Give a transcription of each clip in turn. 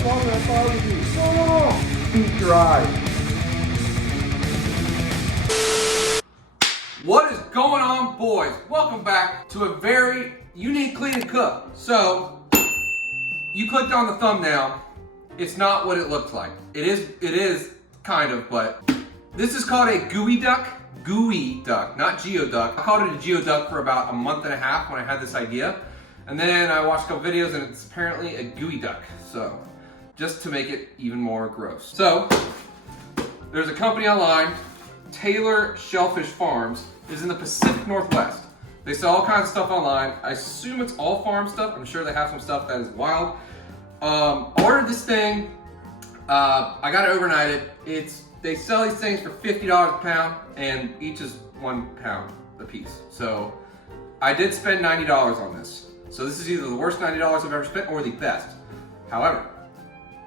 much longer than I thought it would be. So long. Feast your eyes. What is going on, boys? Welcome back to a very unique clean and cook. So, you clicked on the thumbnail. It's not what it looks like. It is kind of, but this is called a gooey duck. Gooey duck, not Geoduck. I called it a Geoduck for about a month and a half when I had this idea. And then I watched a couple videos and it's apparently a gooey duck. So, just to make it even more gross. So, there's a company online, Taylor Shellfish Farms, is in the Pacific Northwest. They sell all kinds of stuff online. I assume it's all farm stuff. I'm sure they have some stuff that is wild. Ordered this thing. I got it overnighted. They sell these things for $50 a pound, and each is 1 pound a piece. So I did spend $90 on this. So this is either the worst $90 I've ever spent or the best. However,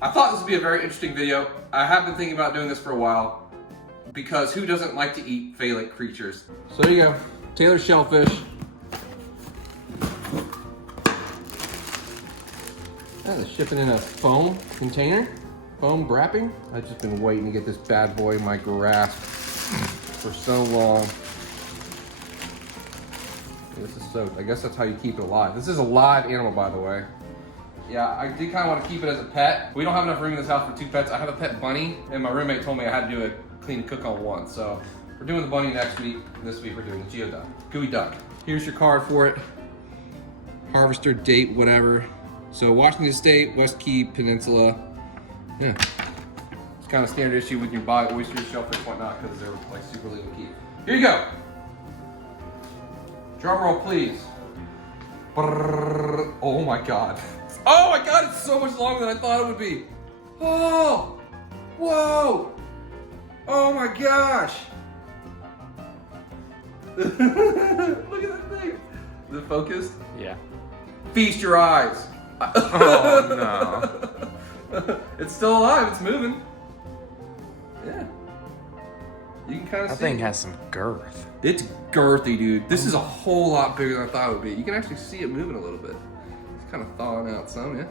I thought this would be a very interesting video. I have been thinking about doing this for a while because who doesn't like to eat phallic creatures? So there you go, Taylor Shellfish. That is shipping in a foam container. Foam wrapping. I've just been waiting to get this bad boy in my grasp for so long. This is soaked. I guess that's how you keep it alive. This is a live animal, by the way. Yeah, I did kind of want to keep it as a pet. We don't have enough room in this house for 2 pets. I have a pet bunny, and my roommate told me I had to do a clean and cook on one. So we're doing the bunny next week. This week we're doing the Geoduck. Gooey duck. Here's your card for it. Harvester, date, whatever. So Washington State, West Key Peninsula. Yeah, it's kind of standard issue when you buy oysters, shellfish, whatnot, because they're like super legal to keep. Here you go. Drum roll, please. Brrr. Oh my God. Oh my God, it's so much longer than I thought it would be. Oh, whoa. Oh my gosh. Look at that thing. Is it focused? Yeah. Feast your eyes. Oh no. It's still alive, it's moving. Yeah. You can kind of see. That thing has some girth. It's girthy, dude. This is a whole lot bigger than I thought it would be. You can actually see it moving a little bit. It's kind of thawing out some, yeah.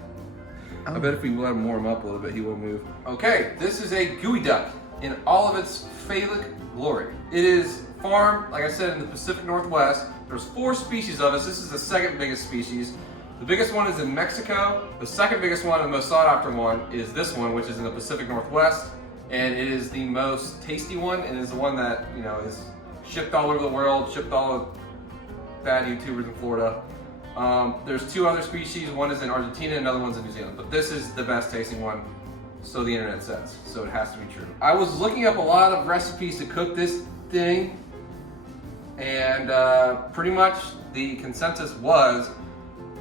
I bet if we let him warm up a little bit, he will move. Okay, this is a gooey duck in all of its phallic glory. It is farmed, like I said, in the Pacific Northwest. There's 4 species of it. This is the second biggest species. The biggest one is in Mexico. The second biggest one and the most sought after one is this one, which is in the Pacific Northwest. And it is the most tasty one, and is the one that, you know, is shipped all over the world, shipped all of bad YouTubers in Florida. There's 2 other species. One is in Argentina, another one's in New Zealand. But this is the best tasting one, so the internet says. So it has to be true. I was looking up a lot of recipes to cook this thing, and pretty much the consensus was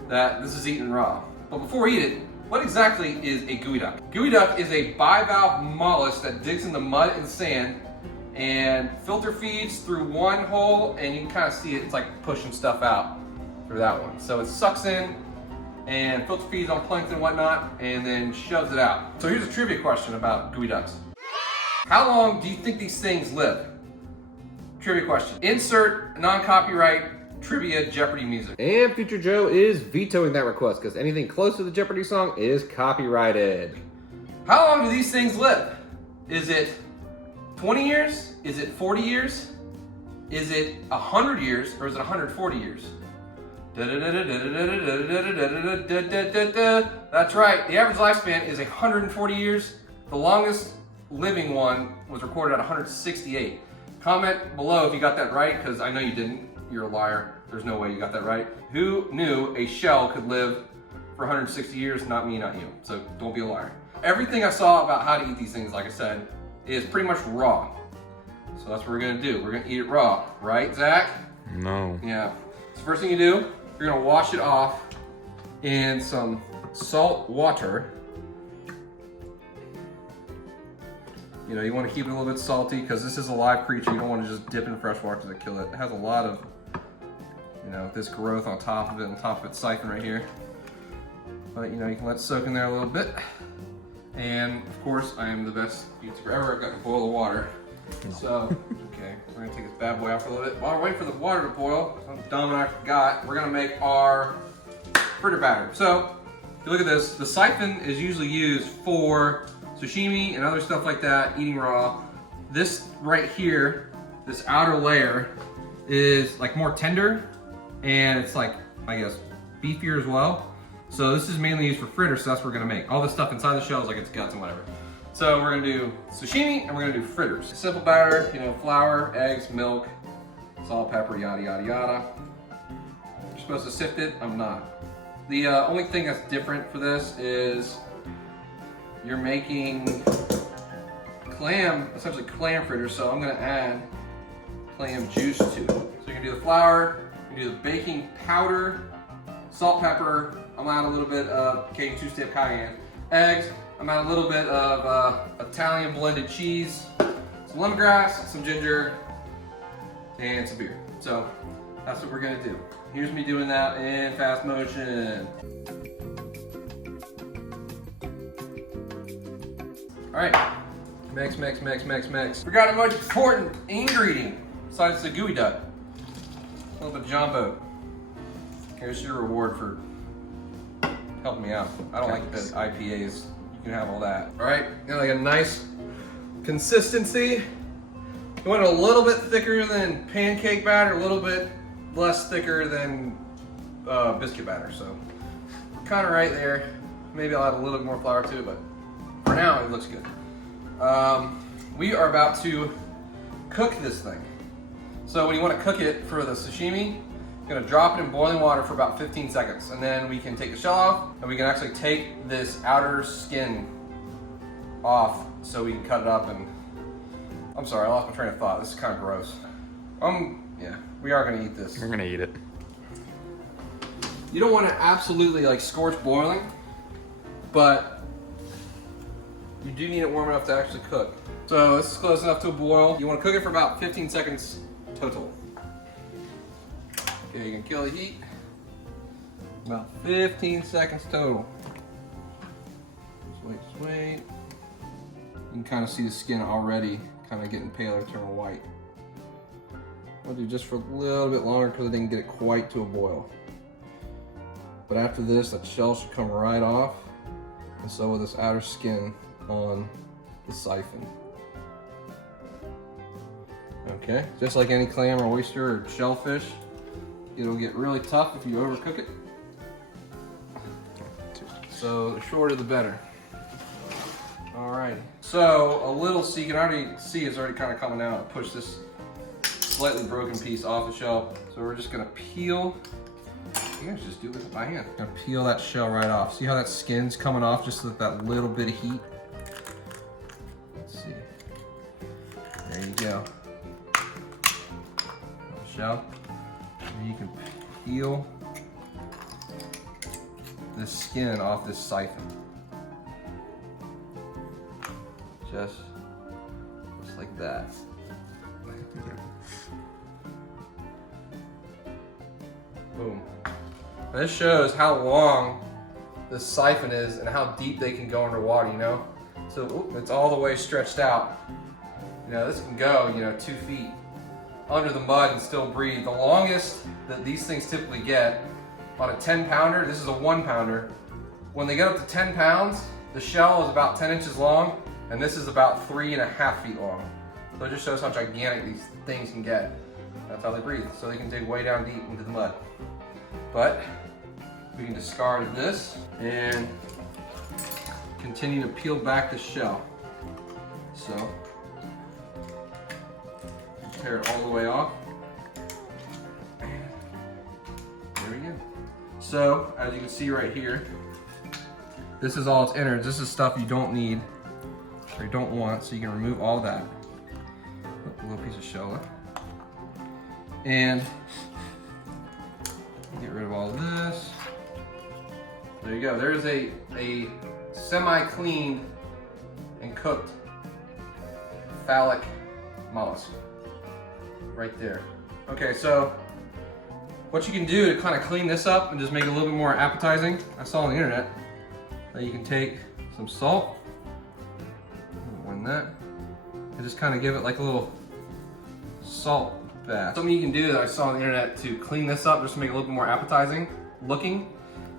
that this is eaten raw. But before we eat it, what exactly is a gooey duck? Gooey duck is a bivalve mollusk that digs in the mud and sand and filter feeds through one hole, and you can kind of see it, it's like pushing stuff out through that one. So it sucks in and filter feeds on plankton and whatnot, and then shoves it out. So here's a trivia question about gooey ducks. How long do you think these things live? Trivia question. Insert non-copyright trivia Jeopardy music. And Future Joe is vetoing that request because anything close to the Jeopardy song is copyrighted. How long do these things live? Is it 20 years? Is it 40 years? Is it 100 years? Or is it 140 years? That's right, the average lifespan is 140 years. The longest living one was recorded at 168. Comment below if you got that right, because I know you didn't. You're a liar. There's no way you got that right. Who knew a shell could live for 160 years? Not me, not you. So don't be a liar. Everything I saw about how to eat these things, like I said, is pretty much raw. So that's what we're gonna do. We're gonna eat it raw, right, Zach? No. Yeah. So first thing you do, you're gonna wash it off in some salt water. You know, you want to keep it a little bit salty because this is a live creature. You don't want to just dip in fresh water to kill it. It has a lot of, you know, this growth on top of it, on top of its siphon right here. But, you know, you can let it soak in there a little bit. And, of course, I am the best YouTuber ever. I've got to boil the water. So, okay, we're going to take this bad boy out for a little bit. While we're waiting for the water to boil, I'm dumb and I forgot, we're going to make our fritter batter. So, If you look at this, the siphon is usually used for sashimi and other stuff like that, eating raw. This right here, this outer layer is like more tender and it's like, I guess, beefier as well. So this is mainly used for fritters, so that's what we're gonna make. All this stuff inside the shell is like its guts and whatever. So we're gonna do sashimi and we're gonna do fritters. Simple batter, you know, flour, eggs, milk, salt, pepper, yada, yada, yada. You're supposed to sift it, I'm not. The only thing that's different for this is you're making clam, essentially clam fritters, so I'm gonna add clam juice to it. So you're gonna do the flour, you do the baking powder, salt, pepper, I'm gonna add a little bit of Cajun two-step cayenne, eggs, I'm gonna add a little bit of Italian blended cheese, some lemongrass, some ginger, and some beer. So that's what we're gonna do. Here's me doing that in fast motion. All right, mix, mix, mix, mix, mix. Forgot a most important ingredient besides the Geoduck. A little bit of jumbo. Here's your reward for helping me out. I don't like the IPAs. You can have all that. All right, got like a nice consistency. You want it a little bit thicker than pancake batter, a little bit less thicker than biscuit batter. So kind of right there. Maybe I'll add a little bit more flour to it, but for now it looks good. We are about to cook this thing. So when you want to cook it for the sashimi, you're gonna drop it in boiling water for about 15 seconds, and then we can take the shell off, and we can actually take this outer skin off so we can cut it up. And I'm sorry, I lost my train of thought. This is kind of gross. Yeah, we are gonna eat this. You're gonna eat it. You don't want to absolutely like scorch boiling, but you do need it warm enough to actually cook. So this is close enough to a boil. You want to cook it for about 15 seconds total. Okay, you can kill the heat. About 15 seconds total. Just wait. You can kind of see the skin already kind of getting paler, turning white. I'll do just for a little bit longer because I didn't get it quite to a boil. But after this, that shell should come right off, and so will this outer skin on the siphon. Okay, just like any clam or oyster or shellfish, it'll get really tough if you overcook it. So the shorter the better. Alrighty. So so you can already see it's already kind of coming out. Push this slightly broken piece off the shell. So we're just gonna peel. You guys just do it by hand. Gonna peel that shell right off. See how that skin's coming off just with that little bit of heat? Let's see. There you go. Shell. And you can peel this skin off this siphon. Just like that. Boom. Now this shows how long this siphon is and how deep they can go underwater, you know? So it's all the way stretched out. You know, this can go, 2 feet under the mud and still breathe. The longest that these things typically get on a 10 pounder, this is a 1 pounder. When they get up to 10 pounds, the shell is about 10 inches long, and this is about 3.5 feet long. So it just shows how gigantic these things can get. That's how they breathe. So they can dig way down deep into the mud. But we can discard this and continue to peel back the shell. So tear it all the way off. There we go. So as you can see right here, this is all its innards. This is stuff you don't need or you don't want, so you can remove all that. A little piece of shell left. And get rid of all of this. There you go. There's a semi-cleaned and cooked phallic mollusk right there. Okay, so what you can do to kind of clean this up and just make it a little bit more appetizing, I saw on the internet that you can take some salt, and that, and just kind of give it like a little salt bath. Something you can do that I saw on the internet to clean this up, just to make it a little bit more appetizing looking,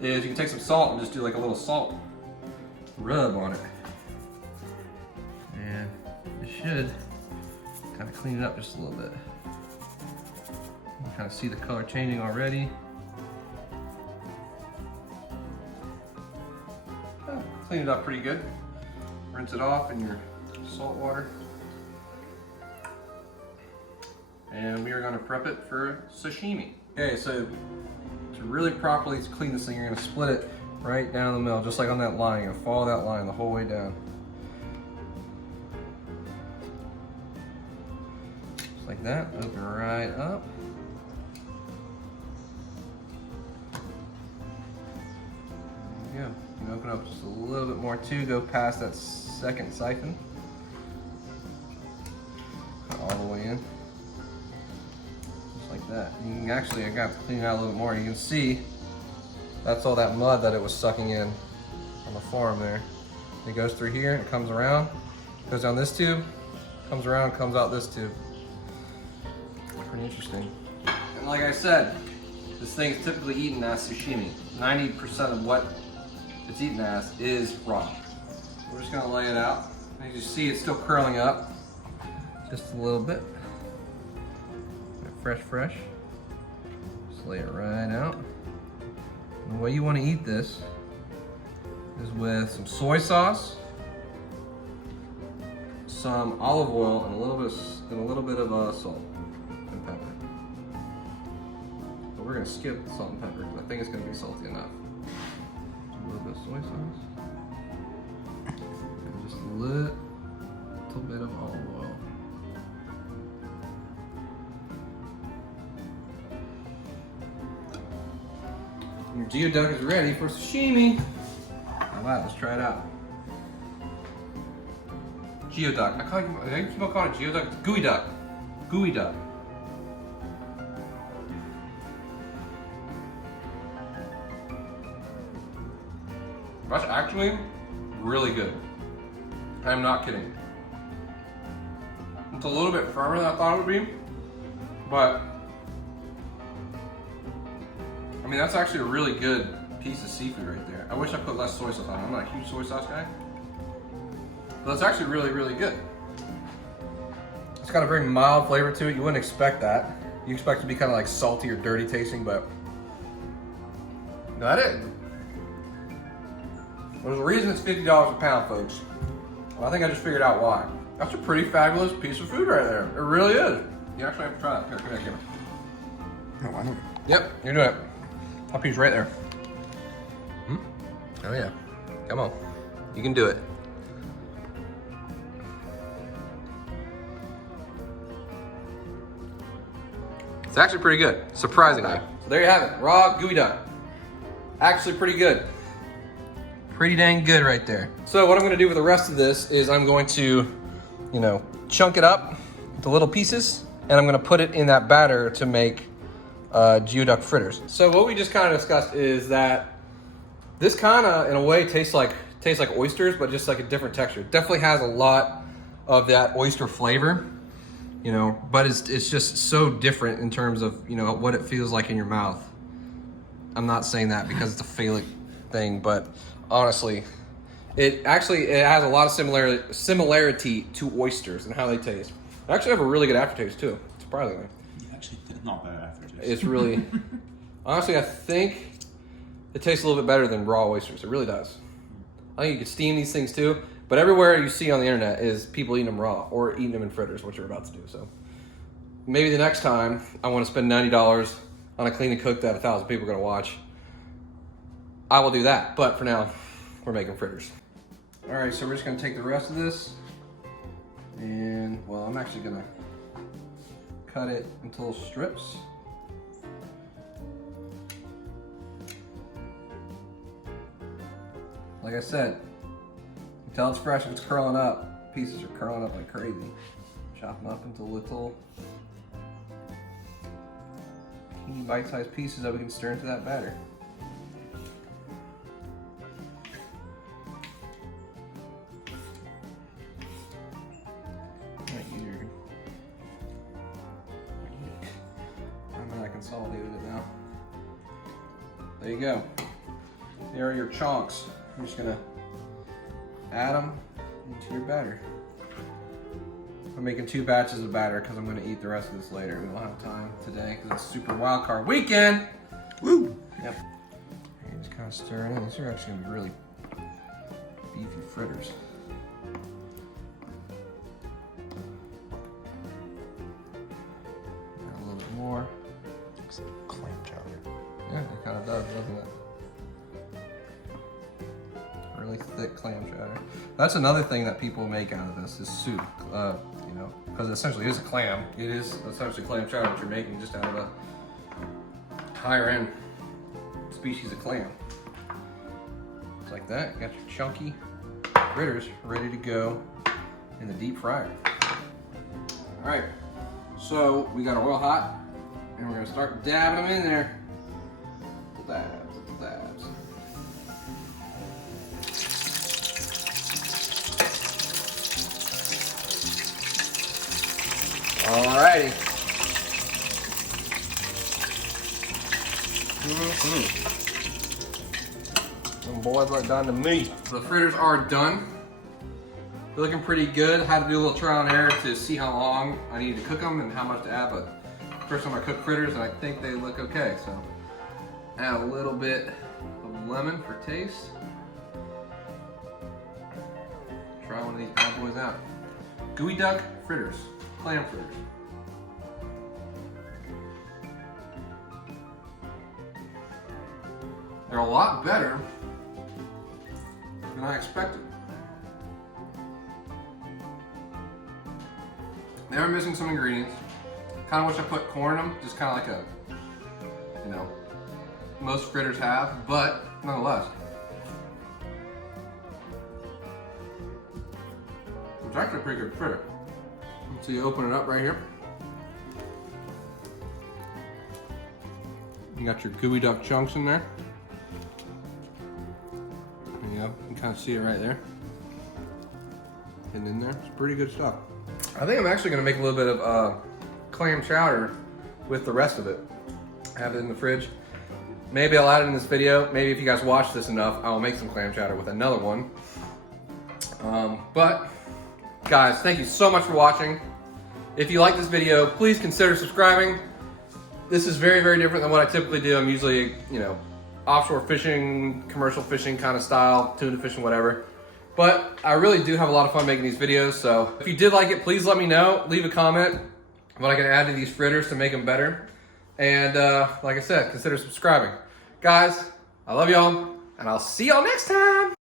is you can take some salt and just do like a little salt rub on it. And it should kind of clean it up just a little bit. You can kind of see the color changing already. Oh, clean it up pretty good. Rinse it off in your salt water. And we are going to prep it for sashimi. Okay, so to really properly clean this thing, you're going to split it right down the middle, just like on that line. You're going to follow that line the whole way down. Just like that. Open right up. There you go. You can open up just a little bit more too. Go past that second siphon. All the way in. Like that. You can actually, I got to clean it out a little bit more. You can see that's all that mud that it was sucking in on the form there. It goes through here and it comes around, goes down this tube, comes around, comes out this tube. Pretty interesting. And like I said, this thing is typically eaten as sashimi. 90% of what it's eaten as is raw. We're just gonna lay it out. As you see, it's still curling up just a little bit. Fresh. Just lay it right out. And the way you want to eat this is with some soy sauce, some olive oil, and a little bit of salt and pepper. But we're gonna skip the salt and pepper because I think it's gonna be salty enough. A little bit of soy sauce, and just a little bit of olive oil. Your Geoduck is ready for sashimi. All right, let's try it out. Geoduck. I keep on calling it Geoduck. It's gooey duck. Gooey duck. That's actually really good. I'm not kidding. It's a little bit firmer than I thought it would be, but I mean, that's actually a really good piece of seafood right there. I wish I put less soy sauce on it. I'm not a huge soy sauce guy. But it's actually really, really good. It's got a very mild flavor to it. You wouldn't expect that. You expect it to be kind of like salty or dirty tasting, but not it. There's a reason it's $50 a pound, folks. Well, I think I just figured out why. That's a pretty fabulous piece of food right there. It really is. You actually have to try it. Here, come here. No, I don't. Yep, you're doing it. I'll piece right there. Oh yeah, come on. You can do it. It's actually pretty good, surprisingly. So there you have it, raw gooey duck. Actually pretty good. Pretty dang good right there. So what I'm gonna do with the rest of this is I'm going to, chunk it up into little pieces, and I'm gonna put it in that batter to make Geoduck fritters. So what we just kind of discussed is that this kind of, in a way, tastes like oysters, but just like a different texture. It definitely has a lot of that oyster flavor, but it's just so different in terms of what it feels like in your mouth. I'm not saying that because it's a phallic thing, but honestly, it has a lot of similarity to oysters and how they taste. They actually have a really good aftertaste too, surprisingly. Actually, not bad aftertaste. It's really, honestly, I think it tastes a little bit better than raw oysters. It really does. I think you could steam these things too, but everywhere you see on the internet is people eating them raw or eating them in fritters, which we're about to do. So maybe the next time I want to spend $90 on a clean and cook that 1,000 people are going to watch, I will do that. But for now, we're making fritters. All right, so we're just going to take the rest of this and, well, I'm actually going to cut it into little strips. Like I said, you tell it's fresh if it's curling up. Pieces are curling up like crazy. Chop them up into little teeny bite-sized pieces that we can stir into that batter. I consolidated it now. There you go. There are your chunks. You're just gonna add them into your batter. I'm making 2 batches of batter because I'm gonna eat the rest of this later. We don't have time today because it's Super Wild Card Weekend. Woo! Yep. And just kind of stir it in. These are actually gonna be really beefy fritters. Add a little bit more. Looks like clam chowder. Yeah, it kind of does, doesn't it? Really thick clam chowder. That's another thing that people make out of this is soup. You know, because it essentially is a clam. It is essentially clam chowder that you're making just out of a higher end species of clam. Just like that, you got your chunky fritters ready to go in the deep fryer. All right, so we got our oil hot, and we're gonna start dabbing them in there. Dabs, dabs. Alrighty. Them boys are done to me. The fritters are done. They're looking pretty good. Had to do a little trial and error to see how long I needed to cook them and how much to add, but first time I cooked fritters and I think they look okay, so. Add a little bit of lemon for taste. Try one of these bad boys out. Geoduck fritters, clam fritters. They're a lot better than I expected. They are missing some ingredients. Kind of wish I put corn in them, just kind of like a, you know, most fritters have, but nonetheless. It's actually a pretty good fritter. So you open it up right here. You got your Geoduck chunks in there. There you go, you can kind of see it right there. And in there, it's pretty good stuff. I think I'm actually gonna make a little bit of clam chowder with the rest of it. Have it in the fridge. Maybe I'll add it in this video. Maybe if you guys watch this enough, I'll make some clam chowder with another one. But guys, thank you so much for watching. If you like this video, please consider subscribing. This is very, very different than what I typically do. I'm usually, you know, offshore fishing, commercial fishing kind of style, tuna fishing, whatever. But I really do have a lot of fun making these videos. So if you did like it, please let me know. Leave a comment what I can add to these fritters to make them better. And like I said, consider subscribing. Guys, I love y'all, and I'll see y'all next time.